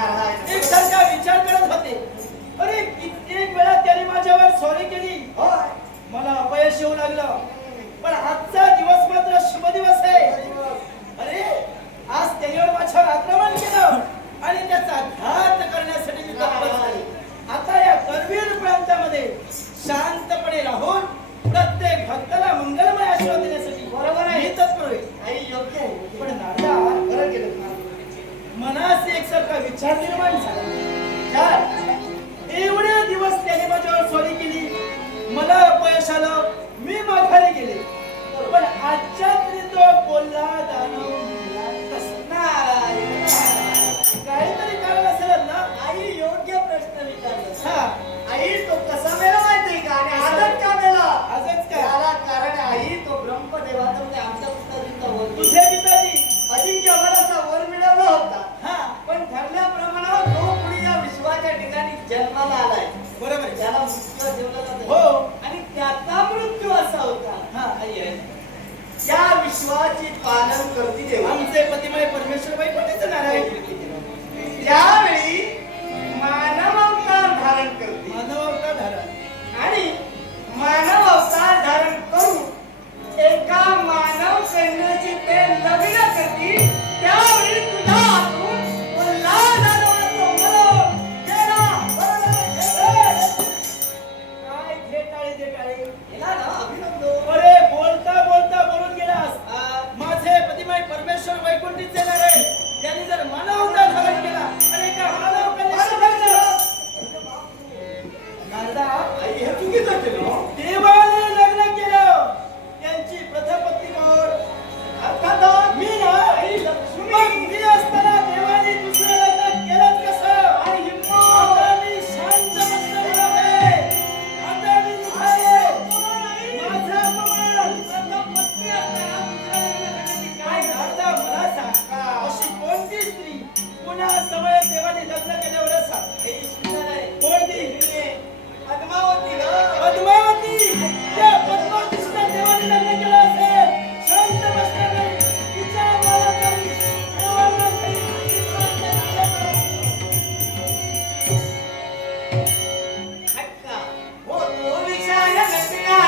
एकसारखा विचार करत होते. अरे कित्येक वेळा त्याने माझ्यावर सॉरी केली, मला अपयश येऊ लागलं, पण आजचा दिवस मात्र शुभ दिवस आहे. अरे आज त्याच्यावर माझ्यावर आक्रमण केलं आणि त्याचा घात करण्यासाठी मी तत्पर झाले. आता या करवीर प्रांतामध्ये शांतपणे राहून प्रत्येक भक्ताला मंगलमय आशीर्वाद देण्यासाठी बरोबर आहे तत्पर होईल. आई योग्य आहे, पण नारदा खरं केलं. मनास एकसारखा विचार निर्माण झाला. एवढे दिवस त्याने माझ्यावर सॉरी केली, मला अपयश आलं, मी माघारी गेले, पण आजच्या तरी तो बोलला दानव काहीतरी कारण असेल ना. आई योग्य प्रश्न विचारला. आई तो कसा मेला माहिती का आणि आजच का मेला? आजच का? त्याला कारण आई तो ब्रह्मदेवाचा म्हणजे आमच्या पिताजींचा वर. तुझे पिताजी अजिंक्य अमराचा वर मिळवला होता, पण ठरल्याप्रमाणे तो पुढे या विश्वाच्या ठिकाणी जन्माला आलाय. बरोबर, त्याला मृत्यू ठेवला जातो. हो, आणि त्याचा मृत्यू असा होता. त्या विश्वाची पालन करती देव आमचे पतिमय परमेश्वर वैकुंठीचे नारायण त्यावेळी मानव अवतार धारण करते. मानव अवतार धारण आणि मानव अवतार धारण करून एका मानव सैन्याची ते लग्न करती. त्यावेळी तुझ्या हातून काय घेटाळे देटाळे गेला ना अभिनंदन. अरे बोलता बोलता बोलून गेलास. माझे पतिमय परमेश्वर वैकुंठीचे नारायण यांनी जर मानव अवतार धारण केला आणि एका मानव कन्येशी नारदा आई हे चुकीचं केलं. देवाने लग्न केलं, त्यांची प्रथम पत्नी कोण? अर्थात मी ना. मग मी असताना देवाने दुसरं लग्न केलंच कसं? आता मी शांत बसलो आहे. आता मी निघाले. माझं अपमान. काय नारदा मला सांग, अशी कोणती स्त्री पुन्हा समय देवाने लग्न केल्यावर असा? कोणती? पद्मावती पद्मावती. त्या पद्मावतीच्या देवाने लग्न केलं असेल. शांत बसला नाही, विचार मला नाही, देवाला नाही. हो तो विषय नसला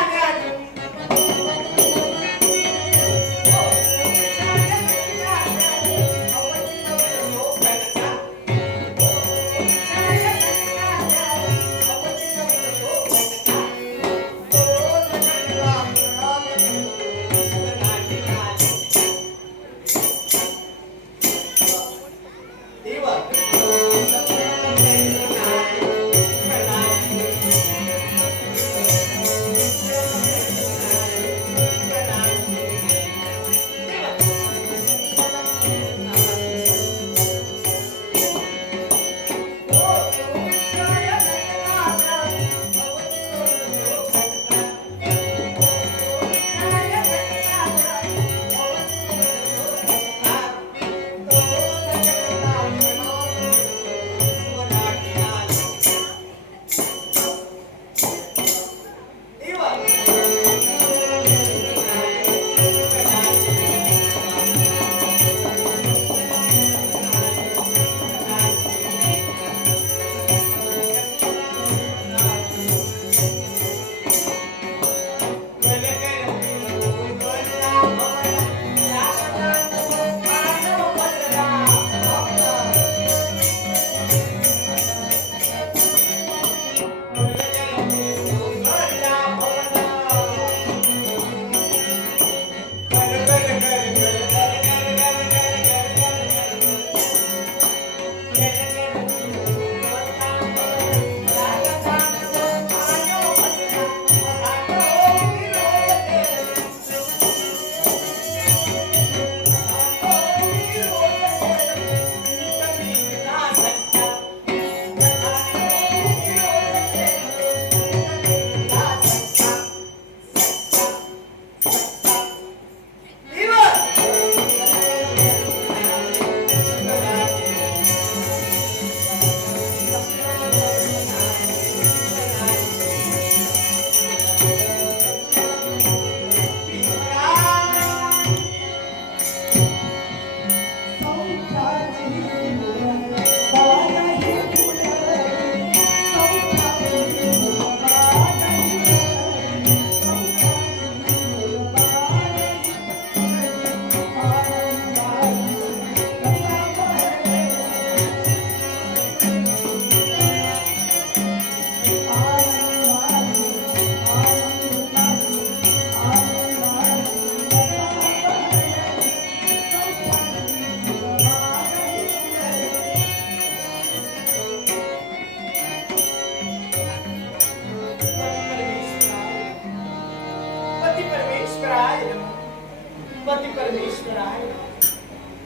परमेश्वर आहे.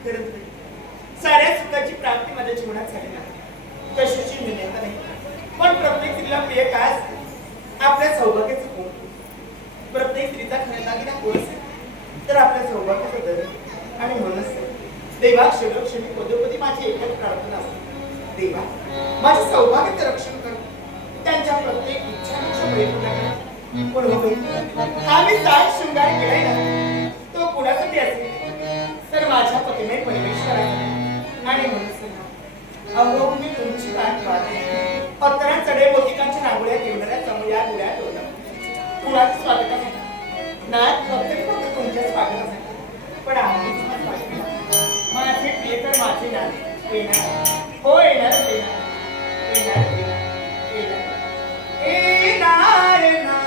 खरंच नाही. साऱ्या सुखाची प्राप्ती माझ्या जीवनात झाली नाही. कशाची मिळण्यात नाही. पण प्रत्येक स्त्रीला प्रिय काय असते? आपल्या सौभाग्याचं कोण? प्रत्येक स्त्रीचा खऱ्या दागिना कोण असेल तर आपल्या सौभाग्याचं दर. आणि म्हणूनच देवा क्षणोक्षणी पदोपदी माझी एकच प्रार्थना असते. देवा माझे सौभाग्याचं रक्षण कर. त्यांच्या प्रत्येक इच्छांच्या परिपूर्ण कर. पण आम्ही सात शृंगार केलाय ना तो कुणासाठी असेल तर माझ्या पतीने परमेश्वराचा. आणि म्हणून अहो मी तुमची वाट पाहते. पत्रा चढे मोतिकांच्या रांगोळ्या घेणाऱ्या चमड्या गुड्या डोळ्या कुणाचं स्वागतासाठी नाही. फक्त तुमच्या स्वागतासाठी. पण आम्ही माझे प्रिय तर माझे नाही येणार. हो येणार येणार येणार येणार येणार येणार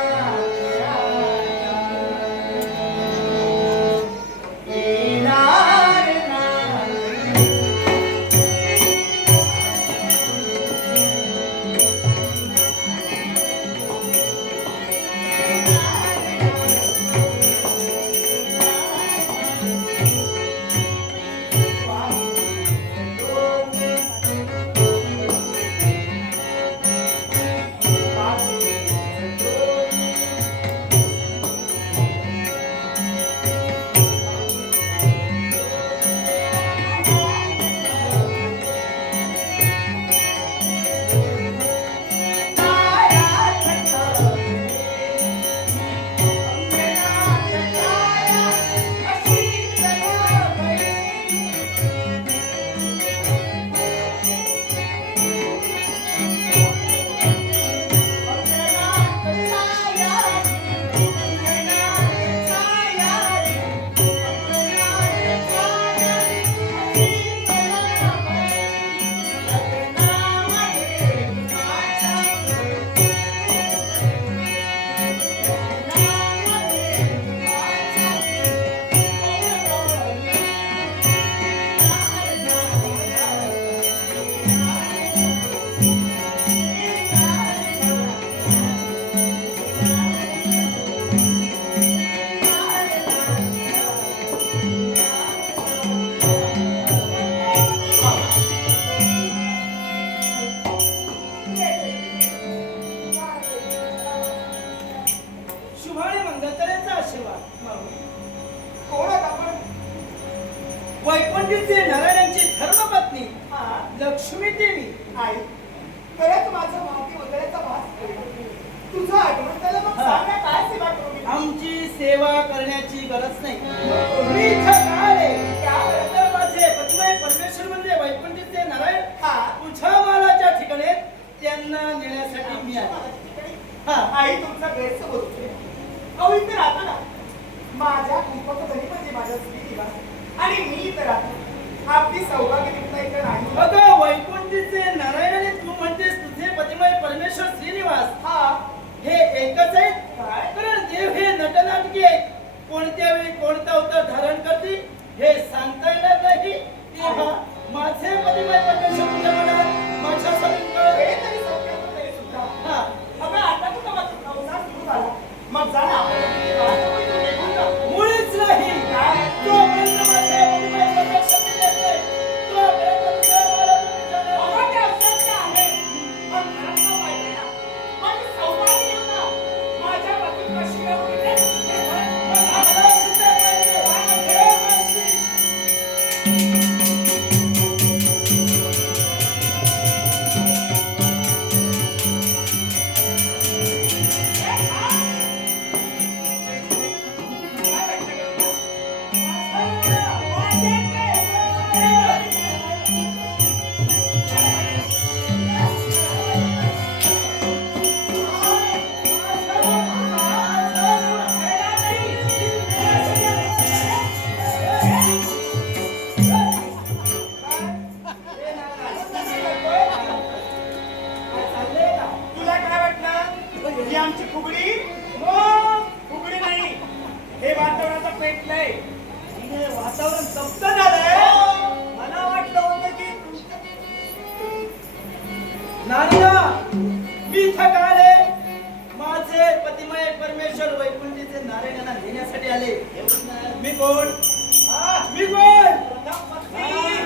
वैकुंठीचे नारायणांची धर्मपत्नी लक्ष्मी देवी. आई खरंच माझं माती वगैरेचा वास केला. तुझं आठवण त्याला मग सांगा काय सेवा करू मी? आमची सेवा करण्याची गरज नाही. मी इथं का आले? तर माझे पतिमय परमेश्वर म्हणजे वैकुंठीचे नारायण तुझ्या मालाच्या ठिकाणी त्यांना नेण्यासाठी मी आले. आई तुमचा गैरसमज होतोय. अहो इथे राहतो ना माझ्या कुंपक घरी म्हणजे माझ्या स्त्री निवास आणि मी इथे राहतो. आपली सौभाग्य निघता इथे नाही. बघा वैकुंठीचे नारायण तू म्हणतेस तुझे पतिमय परमेश्वर श्रीनिवास हे एकच आहेत. कारण देव हे नटनाटकी आहे. कोणत्या वेळी कोणता अवतार धारण करते हे सांगता येणार नाही. तेव्हा माझे पतिमय परमेश्वर तुझ्या मनात माझ्या आता तू नवसार सुरू झाला मग जा ना मुळीच नाही. जोपर्यंत माझे पतिमय परमेश्वर येते तोपर्यंत तुझ्या मनात ही आमची फुगडी फुगडी नाही हे वातावरणाचा पेट नाही. वातावरण तप्त झालंय. मला वाटलं होतं की नाना मी इथं का आले? माझे पतिमय परमेश्वर वैकुंठीचे नारायणांना नेण्यासाठी आले. मी कोण? मी कोण प्रथम पत्नी